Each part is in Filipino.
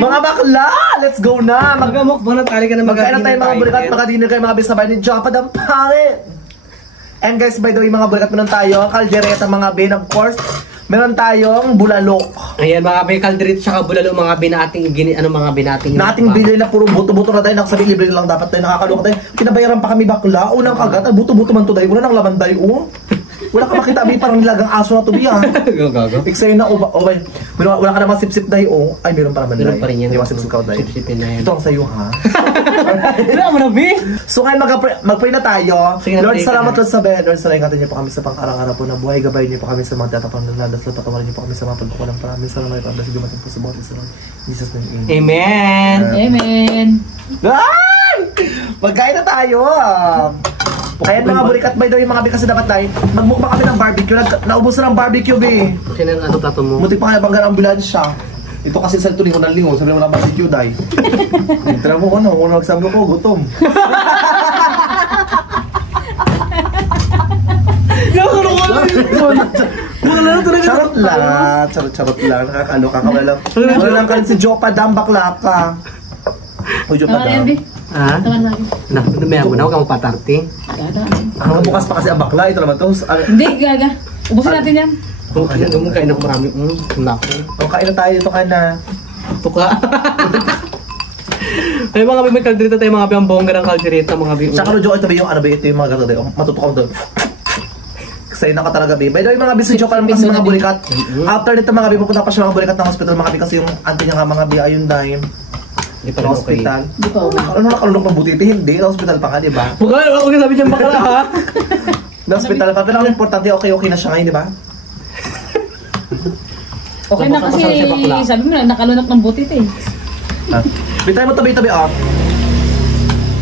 Mga bakla! Let's go na! Magamukbang na tayo ka na magkain na tayo mga bulikat, makadinner kayo mga bisabay ni Joppa ng pangit! And guys, by the way mga bulikat, meron tayo kaldereta mga bin, of course. Meron tayong bulalok. Ayan mga bin, kaldereta tsaka bulalok mga bin na ating nating bili na puro buto-buto na tayo. Nakasabi libre lang dapat tayo, nakakaloka tayo. Kinabayaran pa kami bakla. Unang kagat, buto-buto man to tayo. Wala nang laban tayo. Wala ka makita, abi, parang nilagang aso na to, bi, ah. Gago. Iksayo na, wala ka naman sip-sip tayo, Ay, meron pa naman tayo. Meron pa rin yan. Hindi masip-sip ka tayo. Sip-sipin na yan. Ito ang sayo, ha? Wala mo na, bi? So, ngayon mag-pray na tayo. Sige, Lord, salamat Lord sa bed. Lord, salamat niyo po kami sa pang-araw-araw po na buhay. Gabayin niyo po kami sa mga tatapang naglalas. Lord, patawarin niyo po kami sa mga pagkukulang parami. Salamat niyo po kami sa dumating po sa bawat isa, Lord. Jesus name, Amen. Amen. Magkain na tayo. Kaya mga bulikat, by the way, mga bi, kasi dapat tayo magmukbang kami ng barbecue. Naubos na ng barbecue, bi. Sino ang plato mo? Mutik pa kaya bangga ng ambulansya. Ito kasi sa tulingon ng lingon, sabi mo na barbecue, day. Tira mo ko, nagsabi ko, gutom. Charot lang, nakakaloka ka. Wala lang kalit si Joppa Dam, bakla ka. O Joppa Dam. Ha? Namaya mo na, huwag kang patarte. Bukas pa kasi ang bakla, ito naman to. Hindi, gaga. Ubusin natin yan. Kung kain ako marami, nako. O, kain na tayo, ito ka na. Tuka. Ay mga may kaldereta tayo, mga ang bongga ng kaldereta, mga bi. Tsaka no, ito ba yung ano ba, ito yung mga gato tayo. Matutukang doon. Kasi na ka talaga, bi. By the way, mga bi, si Joppa naman kasi mga bulikat. After nito mga bi, pupunta pa siya mga bulikat ng hospital, mga bi, kasi yung auntie niya nga mga bi, ayun dahil. Hindi pa rin okay. Hospital. Hindi pa okay. Ano nakalunok ng butiti? Hindi. Na-hospital pa nga, di ba? Huwag sabi dyan bakla, ha? Na-hospital pa. Pero ang importante, okay na siya ngayon, di ba? Okay na kasi, sabi mo na, nakalunok ng butit eh. Bitay mo tabi-tabi, ah.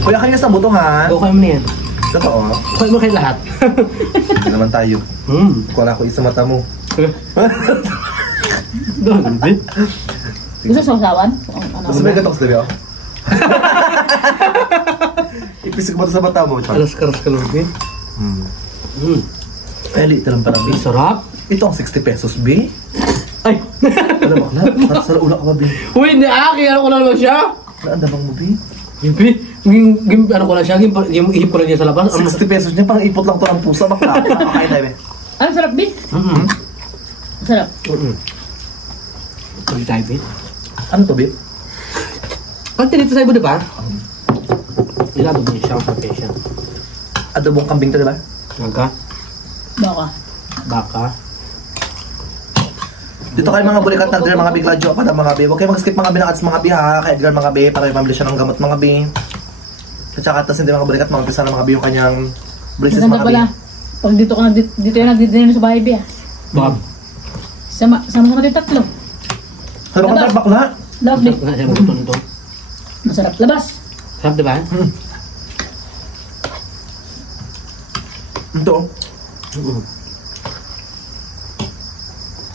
Kuya kayo sa buto, ha? Gukay mo na yan. Totoo. Gukay mo kayo lahat. Hindi naman tayo. Wala ko isa mata mo. Doon, hindi. Gusto sa usawan? Gusto ba yung gatong sabi, ah? Ipisig mo sa mata mo. Alas-karas ka lang, B. Ay, liit lang parang, B. Sarap. Ito ang 60 pesos, B. Ay! Alam mo na, sa ula ka ba, B? Uy, hindi kaya ko lang naman siya. Naandabang mo, B? Gimpi, ano ko lang siya, ihip ko lang niya sa labas. 60 pesos niya, parang ipot lang to ng pusa, bakla. Kakain tayo, B. Ano, sarap, B? Sarap. Pag tayo, B. Ano to, B? Pag tinito sa ibo, di ba? Ilado mo siya sa patient. Adobong kambing to, di ba? Naga? Baka. Dito kayo mga bulikat na Edgar, mga bigla Joppa na mga B. Huwag kayo mag-skip mga binakats mga B, ha? Kay Edgar mga B, para ipamili siya ng gamot mga B. At saka tas hindi mga bulikat, mag-umpisa na mga B yung kanyang braces mga B. Pag dito ka na, dito yung nagdidinero sa bahay B, ah. Bob. Sama-sama natin tatlo. Pero ka bakla? Lovely. Masarap. Labas. Sarap, di ba? Ito.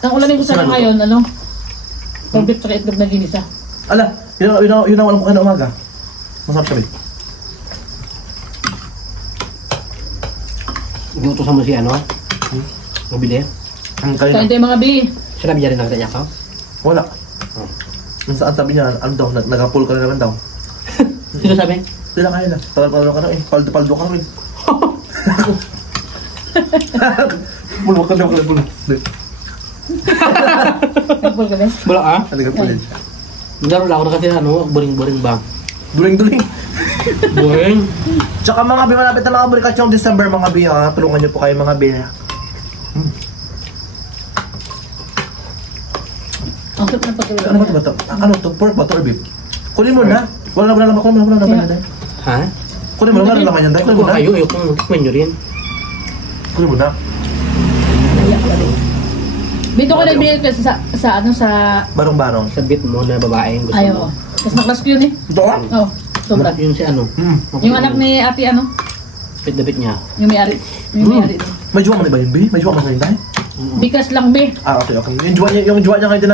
Ang ulamin ko sana ngayon, ano? Pag-dip tsaka itlog na ginisa. Ala, yun ang alam ko kayo na umaga. Masarap sabi. Inutusan mo si ano? Mabili? Kain tayo mga B. Sinabi niya rin nakita niya ka? Wala. Nung saan sabi niya, ano daw, nag-pull ka na naman daw. Sino sabi? Sila kaya na. Tagal-palo ka na eh. Paldo-paldo ka na eh. Bulwak ka na ako na bulwak. Nagpul ka ba? Wala ka? Nagpul. Laro lang ako na kasi ano, boring-boring ba? Duling-duling. Boring. Tsaka mga bi, malapit na mga bulikat yung December mga bi, ha? Tulungan niyo po kayo mga bi. Ang sarap na pagkawala. Ano ba ito? Ano ito? Pork ba ito or beef? Kunin mo na. Wala na naman yan. Ha? Kunin mo na naman yan. Kunin mo na. Ayoko kung tikman nyo rin. Kunin mo na. Bito ko na ibigay kasi sa ano sa... Barong-barong. Sa bit mo na babaeng gusto Ayaw mo. ko. Tapos naklas ko yun eh. Ito ka? Oo. Sobra. Yung si ano? Yung anak ni ate ano? Bit na bit niya. Yung may-ari. Yung may-ari doon. May juwa mo na ba yun, B? May juwa mo na yun, dahil? Bikas lang, B. Ah, okay. Yung juwa niya ngayon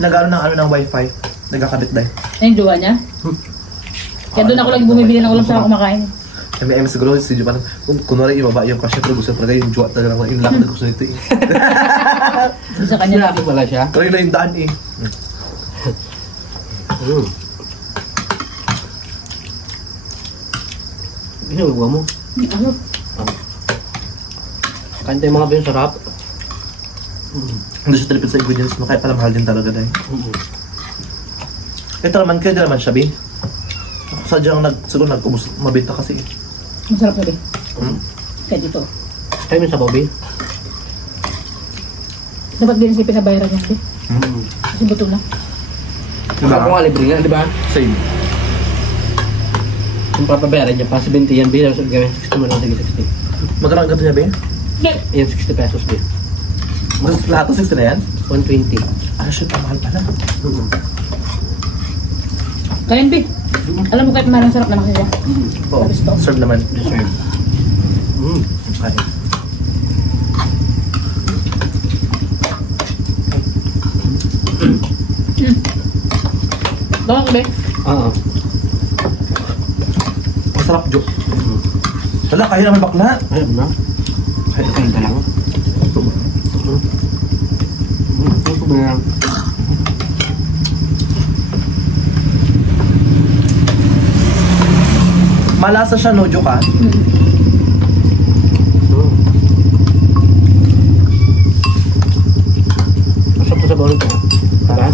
nag-ano ng wifi. Nagkakabit dahil. Ay, yung jowa niya. Kaya doon ako lagi bumibili ng ulam sa kumakain. M.M. siguro si Juan, kunwari ibaba yung kasya, pero gusto talaga yung juwa talaga naman. Yung lakad gusto nito eh. Sa kanya Laki pala siya. Pero yun na yung daan eh. Ginagawa mo. Ano? Kain tayo mga bin, sarap. Hindi siya tripid sa ingredients mo, kaya pala mahal din talaga dahil. Ito naman, kaya naman siya, Bi. Sadyang siguro nag-ubos, mabita kasi. Masarap na, be. Kaya dito. Kayo min sa Bobby. Dapat din siya pinabayaran niya, be. Kasi buto na. Diba? Ako nga libre nga, di ba? Same. Kung papabayaran niya pa, 70 yan, Bi. Tapos gawin 60 mo lang, sige 60. Magkano ang gato niya, Bi? Yan, 60 pesos, Bi. Lahat ng 60 na yan? 120. Ah, shit, ang mahal pala. Kain, be. Alam mo kahit mahal ang sarap naman kaya. Oo, Gusto. serve naman. Deserve. Kain. Bawang ka, be. Oo. Masarap, Jo. Wala, kaya naman bakla. Ayun na. Kahit kain ka lang. Ito ba yan? Malasa siya, no, Jo ka? Masarap sa bawang ito. Tara.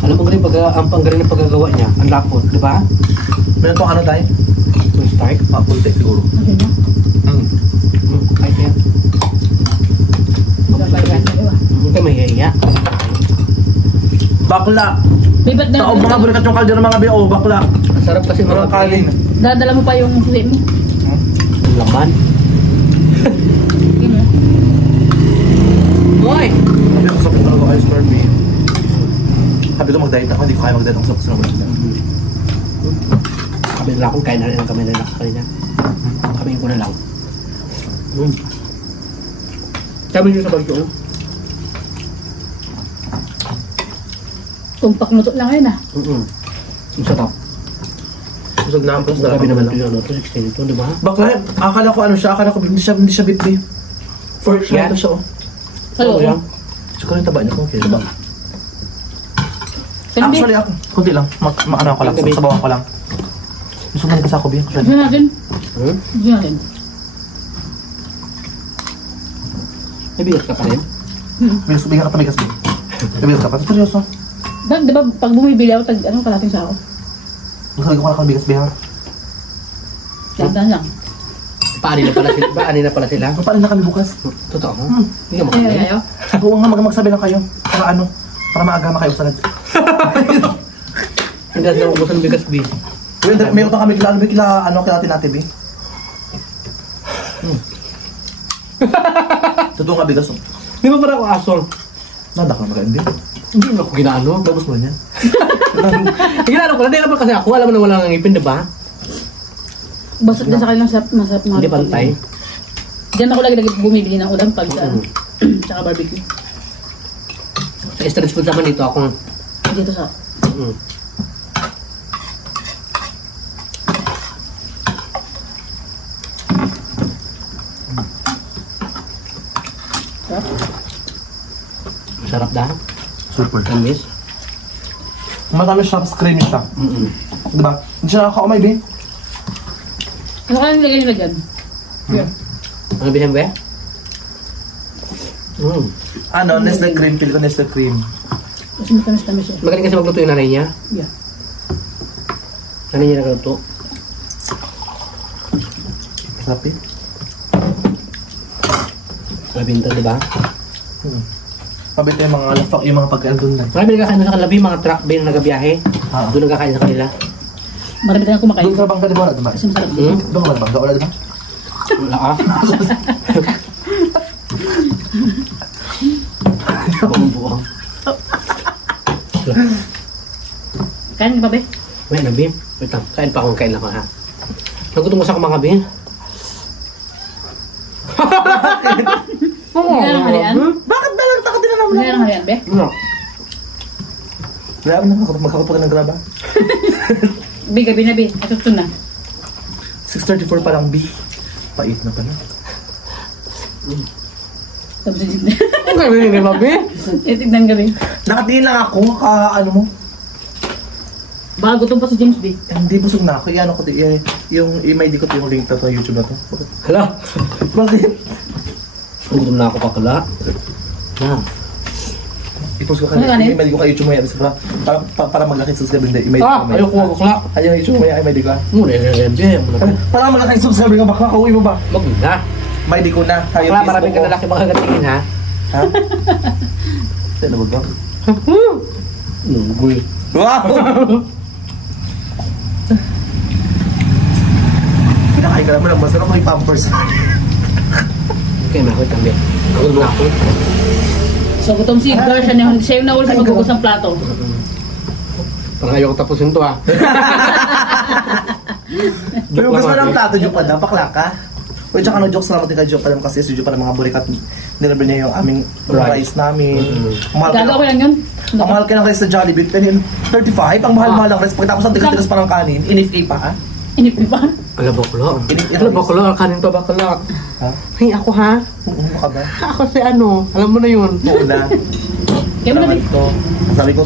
Alam mo rin, ang panggaling ng paggagawa niya, ang lapot, di ba? Meron itong ano tayo? Yung start. Punti siguro. Okay na. Kahit yan. Babayaran na, diba? Huwag ka mahihiya. Bakla! Be, ba't Taob mga burikat yung kaldero mga B.O. Bakla! Ang sarap kasi Mga kanin. Dadala mo pa yung susi mo. Ang laman. Yun, Hoy! Sabi ko sa pinto ko, I swear, B. Sabi ko mag-diet ako, hindi ko kaya mag-diet ako sa puso ng Sabi nila akong kain na rin ang kami nila kanina. Sabihin ko na lang. Sabi niyo sa bagyo. Kung pakluto lang yun, ah. Ang sarap. Busog na ang plus Sabi naman ito yung 16 ito, di ba? Bakla, akala ko ano siya, akala ko hindi siya beef B. First Yan. ito siya, oh. Sa loob. yan. Siguro yung taba niya kung kailan. Kaya, be. Actually, ako, kunti lang. Ano ko lang, sabawan ko lang. Gusto na rin kasi ako, B. Gusto natin. Gusto natin. May bigas ka pa rin? Bigyan ka tamigas, B. Tamigas ka pa. Seryoso. Ba't, di ba, pag bumibili ako, ano, kalating sa ako? Gusto ko lang bigas, B, ha? Tandaan lang. Paani na pala sila. Paani na pala sila. Paano na kami bukas? Totoo ko. Hindi ka Ay, makain. ayaw. Oo nga, magsabi lang kayo. Para ano? Para maagama kayo sagad. Hindi na ubusan ng bigas, B. May utang kami kila, kila Ate B. Totoo nga bigas, oh. Di ba parang ako asol? Nanda ka naman, hindi. Hindi mo ako ginaano. Tapos mo yan. Ginaano ko na. Hindi naman kasi ako. Alam mo na wala nang ngipin, di ba? Basot din sa kanilang masarap mga Hindi pantay. Diyan ako lagi bumibili ng ulam pag sa ano. Tsaka barbecue. Sa street food naman dito ako. Dito sa... Sarap. Masarap dahil. Super. Tamis. Matami siya, creamy siya. Diba? Hindi siya nakakaumay, B. Ano kaya nilagay nila dyan? Yeah. Ano bihin ba? Ano, Nestle cream. Pili ko Nestle cream. Kasi matamis-tamis siya. Magaling kasi magluto yung nanay niya. Yeah. Nanay niya nagluto. Masarap, eh. Mabinta, di ba? Pabit yung mga lafak, yung mga pagkain doon na. Marami nagkakain sa kalabi, mga truck ba yung nagabiyahe. Doon nagkakain sa kanila. Marami tayong kumakain. Doon ka bang kadibora, diba? Kasi masarap din. Doon ka ba, diba? Wala, diba? Wala ah. Buong-buong. Kain ka ba, be? Wait, Nabi. Wait lang. Kain pa akong kain lang ha. Nagutom ko sa mga bin. Hindi na lang halian? Bakit na lang? Takot din na naman. Hindi na lang halian, be? No. Wala na, magkakapunta ng graba. Be, gabi na, be. Ito na. 6:34 pa lang, B. Pait na pala. Tapos titignan. Ang gawin ni Babi. Titignan ka rin. Nakatingin lang ako, ano mo? Baka gutom pa si James B. Hindi, busog na ako. Iyan ako, yung email ko yung link na to, YouTube na to. Hala. Bakit? Gutom na ako pakala. Yan. I-post ko Ano kayo, kanin? email ko kayo YouTube mo yan. Para maglaki subscriber, hindi, email ko. Ayoko bakla. Ayun, YouTube mo yan, email ko. Muna yung Para maglaki subscriber ka, baka kauwi mo ba? Wag na. May di ko na. Tayo Bakla, maraming ka lalaki baka gatingin ha. Ha? Saan na ba? Nugoy. Wow! Pinakain ka naman ng masarap may pampers. Okay, makakit kami. Gutom na ako. So gutom si Edgar, siya yung naul sa magugos ng plato. Parang ayoko tapusin to ha. Pero gusto ng plato, joke pa na, bakla ka. Uy, tsaka no, jokes na naman ka joke pa naman kasi studio pa ng mga burikat. Nilabay niya yung aming rice namin. Gagawa ko lang yun. Ang mahal ka ng rice sa Jollibee, 35, ang mahal-mahal ng rice. Pagkatapos ang tigas-tigas pa ng kanin, inif-i pa ha? Inip pa. Alam bakla. Alam bakla, kanin pa bakla. Ha? Hey, ako ha? Ano ka ba? Ako si ano, alam mo na yun. Oo na. Kaya mo na din. Sabi ko,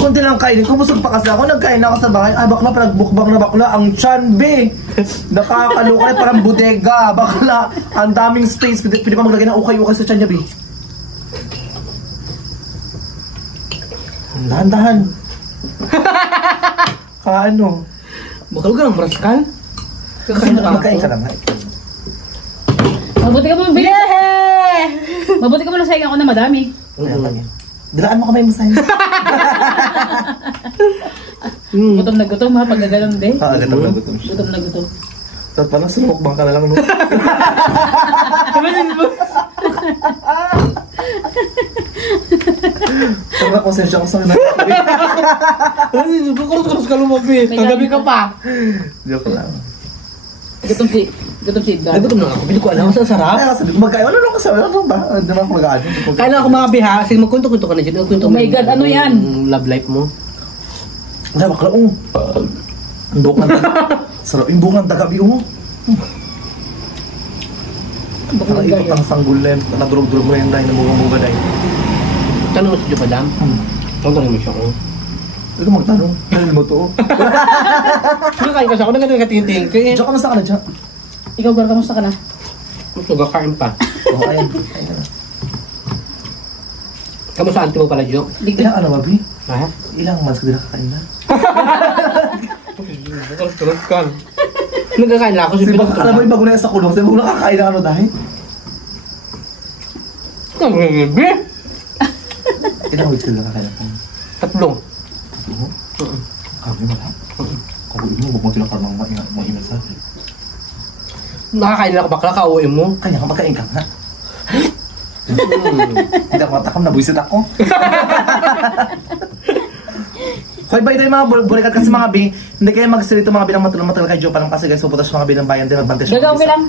kunti lang kainin ko, busog pa kasi ako, nagkain ako sa bahay, ay bakla, pinagbukbang na bakla, ang tiyan, be! Nakakaluka, parang bodega, bakla, ang daming space, pwede pa maglagay ng ukay-ukay sa tiyan niya, be. Dahan-dahan. Kaano? Bakal ka ng braskal? Magkain ka lang, ha? Mabuti ka mo, bilis! Mabuti ka mo lang sa ako na madami. Dilaan mo kamay mo sa'yo. Gutom na gutom ha, pagkagalang din. Gatom na gutom siya. Gutom na gutom. Tapos parang sumukbang ka na lang, no? Parang konsensya ko sa akin. Kuros ka lumabi. Kagabi ka pa. Joke lang. Gutom si Edgar. Nagutom na ako. Hindi ko alam. Saan sarap? Ay, sabi ko, magkain. Wala lang kasi. Wala lang ba? Hindi naman ako mag-aano. Kailan ako mga biha. Sige, magkwento-kwento ka na dyan. Oh my God, ano yan? Love life mo. Hindi, bakla. Ang buhok ng daga. Sarap. Yung buhok ng daga, biyo. Parang ikot ang sanggol na yun. Nagdurog-durog mo na yun dahil namunga-munga dahil. Tanong mo si Joe Padam? Tanong mo siya ko. Hindi ka magtanong. Dahil mo to. Nakain kasi ako. Nagkatingin-tingin ko eh. Diyan ka na sa ka na, Diyan. Ikaw, Gar, kamusta ka na? Nagkakain pa. Oo, ayun. Kamusta auntie mo pala, Joe? Ilang ano, Mabi? Ha? Ilang months ko din nakakain na? Tulog ka. Nagkakain lang ako. Alam mo, iba ko na yan sa kulong. Sabi mo, nakakain na ano dahil? Nangyayari. Ilang weeks ko din nakakain na? Tatlong. Kami wala. Kung mo, huwag mo tinakarang mga email sa akin. Nakakain lang ako bakla, kauwi mo. Kanya ka magkain ka nga. Hindi ako matakam, nabuisit ako. Hoy, by the way, mga burikat kasi mga bing, hindi kayo magsalito mga binang matagal kay Joe pa lang kasi guys, puputas mga binang bayan din, magbantay siya. Gagawin lang.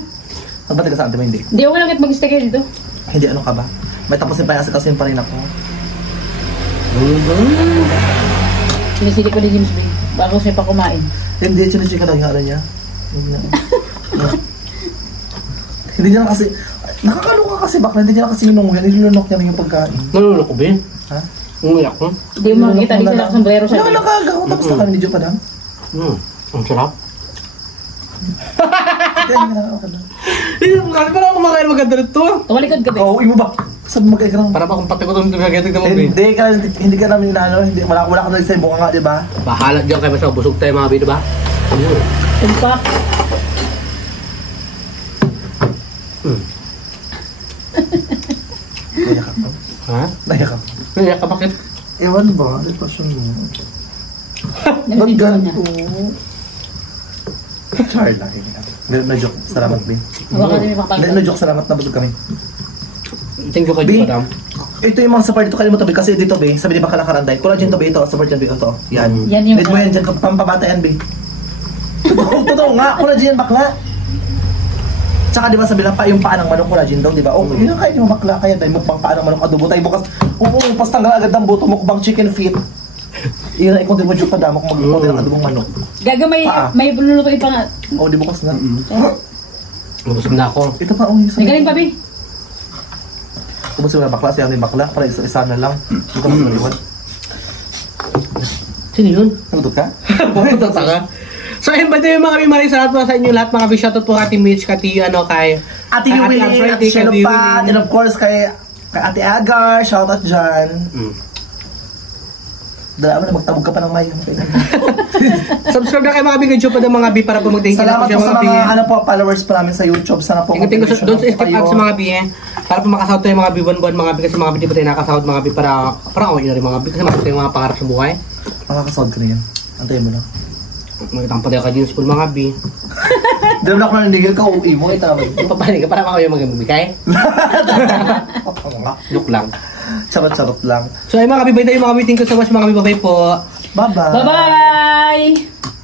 Magbantay ka sa ante mo, hindi. Hindi ako lang at mag-stay kayo dito. Hindi, ano ka ba? May tapusin pa yung asikasin pa rin ako. Sinisili ko ni James B. Bago siya pa kumain. Hindi, chinecheck ka lang yung ano niya. Hindi niya na kasi, nakakaloka kasi bakla, hindi niya na kasi minunguyan, nilunok niya na yung pagkain. Nalulok ko, Ben. Ha? Umuyak ko. Hindi mo makikita, di sila sombrero siya. Wala nakagaw, tapos na kami ni Joe pa lang. Ang sarap. Hindi, Kasi parang ako kumakain maganda rito. Tumalikod ka, be. uuwi mo ba? Sabi mag-ika lang. Para ba kung pati ko itong nagagatid na mo, Ben? Hindi ka namin inaano, wala ka na sa buka nga, di ba? Bahala dyan kayo basta busog tayo mga Ben, diba? Tumpak. Naiyak ako. Ha? Naiyak ako. Naiyak ka bakit? Ewan ba? Depression mo. Ba't Nag-video niya. ganito? Char lang. Na-joke. Salamat, Ben. Hawakan niyo yung mga Na-joke. Salamat. Nabusog kami. Thank you kay Ben, Joe Padam. ito yung mga support dito. Kalimutan, Ben. Kasi dito, Ben. Sabi di ba kalakaranday. Collagen to, Ben. Ito. Support yan, Ben. Ito. Yan. Yan yung- Need mo yan dyan. Pampabata yan, Ben. Totoo nga. Collagen yan, bakla. Tsaka di ba sabi lang pa yung paa ng manok collagen daw, di ba? Oh, yun ang kain yung bakla kaya dahil mukbang paa ng manok adobo tayo bukas. Pas tanggal agad ng buto mukbang chicken feet. Iyon ay kung di mo dyan pa damo kung magluto ng adobong manok. Gaga Paa. may lulutuin pa nga. Oh, di bukas na. Busog na ako. Ito pa ang isa. May galing pa, be. Kung sila bakla, siya yung bakla. Para isa na lang. Hindi ka magmaliwan. Sino yun? Nagutot ka? Pupunta ka. So, ayun ba yung mga maraming salamat po sa inyo lahat mga big shoutout po Ate Mitch, kay kay Ate Willie, Ate Shelopat, and of course kay Ate Agar, shoutout dyan. Dala mo na magtabog ka pa ng mayo. Subscribe na kayo mga big YouTube pa ng mga B para po mag-thank you Salamat po sa mga B. followers po namin sa YouTube. Sana po Tingin ko doon sa skip out sa mga B para po makasahod tayo mga B buwan-buwan mga B kasi mga B di ba tayo nakasahod mga B para okay na rin mga B kasi makasahod tayo mga pangarap sa buhay. Makakasahod ka na yan. Antayin mo lang. Magkitang pa tayo ka Genius School mga B. Di naman ako nanindigil ka, uwi mo, itawag. Papanig ka para ako yung mag-bigay. Look lang. Charot-charot lang. So ay mga B, tayo mga B, thank you so much mga B, bye po. Bye-bye. Bye-bye!